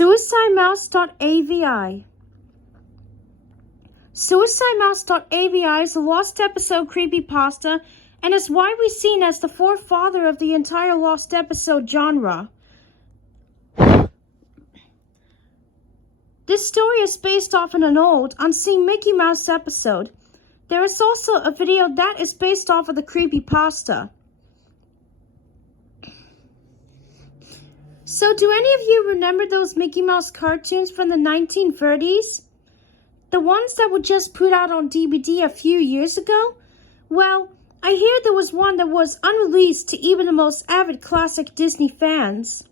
Mouse.avi. Mouse.avi is a lost episode creepypasta and is widely seen as the forefather of the entire lost episode genre. This story is based off an old, unseen Mickey Mouse episode. There is also a video that is based off of the creepypasta. So do any of you remember those Mickey Mouse cartoons from the 1930s? The ones that were just put out on DVD a few years ago? Well, I hear there was one that was unreleased to even the most avid classic Disney fans.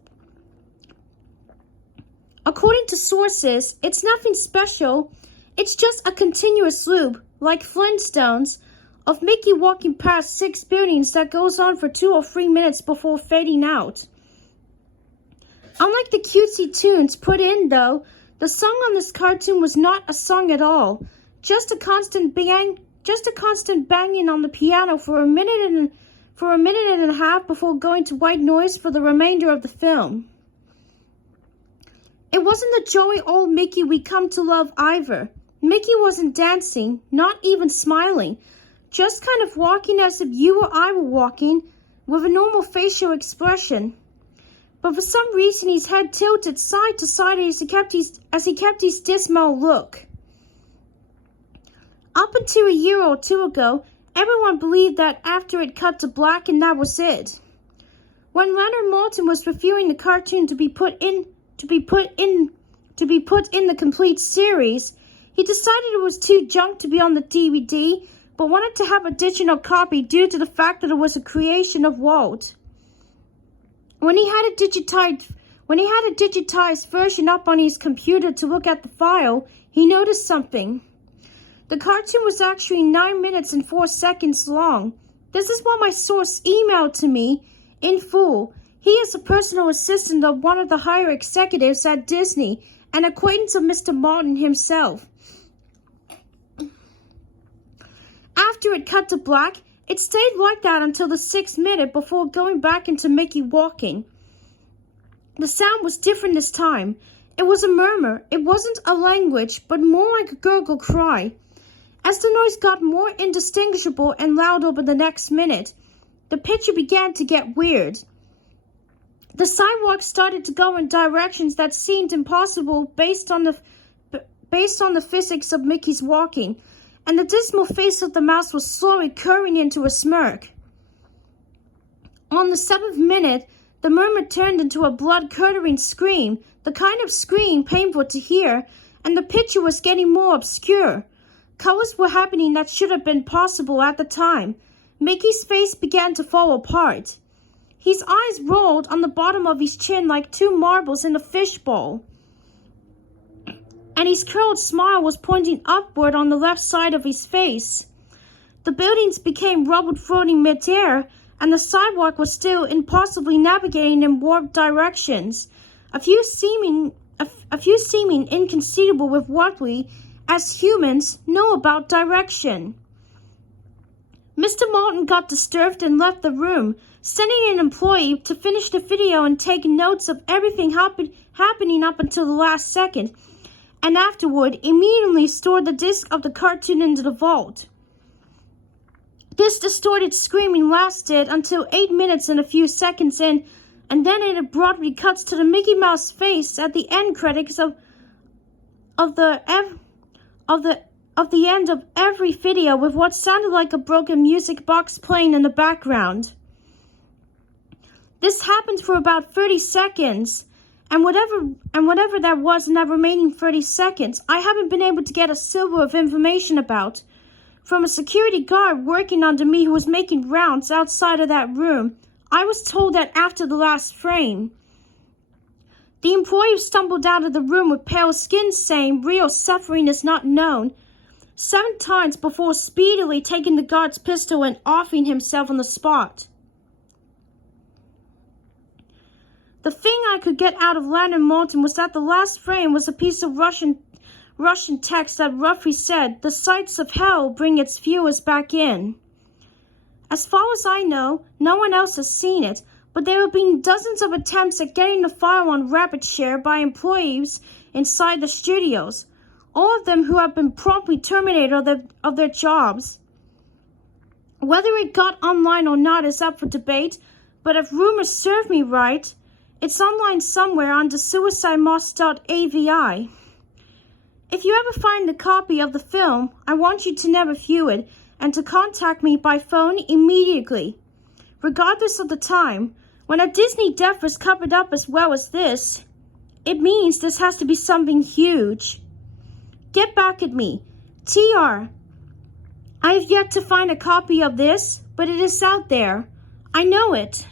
According to sources, it's nothing special. It's just a continuous loop, like Flintstones, of Mickey walking past 6 buildings that goes on for 2 or 3 minutes before fading out. Unlike the cutesy tunes put in, though, the song on this cartoon was not a song at all. Just a constant banging on the piano for a minute and a half before going to white noise for the remainder of the film. It wasn't the jolly old Mickey we come to love either. Mickey wasn't dancing, not even smiling, just kind of walking as if you or I were walking, with a normal facial expression. But for some reason his head tilted side to side as he kept his dismal look. Up until a year or two ago, everyone believed that after it cut to black and that was it. When Leonard Maltin was reviewing the cartoon to be put in the complete series, he decided it was too junk to be on the DVD, but wanted to have a digital copy due to the fact that it was a creation of Walt. When he had a digitized version up on his computer to look at the file, he noticed something. The cartoon was actually 9 minutes and 4 seconds long. This is what my source emailed to me in full. He is a personal assistant of one of the higher executives at Disney, an acquaintance of Mr. Martin himself. After it cut to black, it stayed like that until the 6th minute before going back into Mickey walking. The sound was different this time. It was a murmur. It wasn't a language, but more like a gurgle cry. As the noise got more indistinguishable and loud over the next minute, the picture began to get weird. The sidewalk started to go in directions that seemed impossible based on the physics of Mickey's walking, and the dismal face of the mouse was slowly curving into a smirk. On the 7th minute, the murmur turned into a blood-curdling scream, the kind of scream painful to hear, and the picture was getting more obscure. Colors were happening that should have been possible at the time. Mickey's face began to fall apart. His eyes rolled on the bottom of his chin like 2 marbles in a fishbowl, and his curled smile was pointing upward on the left side of his face. The buildings became rubble floating mid-air, and the sidewalk was still impossibly navigating in warped directions, a few seeming inconceivable with what we, as humans, know about direction. Mr. Maltin got disturbed and left the room, sending an employee to finish the video and take notes of everything happening up until the last second, and afterward immediately stored the disc of the cartoon into the vault. This distorted screaming lasted until 8 minutes and a few seconds in, and then it abruptly cuts to the Mickey Mouse face at the end credits of the end of every video, with what sounded like a broken music box playing in the background. This happened for about 30 seconds, and whatever that was in that remaining 30 seconds, I haven't been able to get a silver of information about. From a security guard working under me who was making rounds outside of that room, I was told that after the last frame, the employee stumbled out of the room with pale skin saying real suffering is not known 7 times before speedily taking the guard's pistol and offing himself on the spot. The thing I could get out of Leonard Maltin was that the last frame was a piece of Russian text that roughly said, "The sights of hell bring its viewers back in." As far as I know, no one else has seen it, but there have been dozens of attempts at getting the file on RapidShare by employees inside the studios, all of them who have been promptly terminated of their jobs. Whether it got online or not is up for debate, but if rumors serve me right, it's online somewhere under Mouse.avi. If you ever find a copy of the film, I want you to never view it and to contact me by phone immediately. Regardless of the time, when a Disney death is covered up as well as this, it means this has to be something huge. Get back at me. TR. I have yet to find a copy of this, but it is out there. I know it.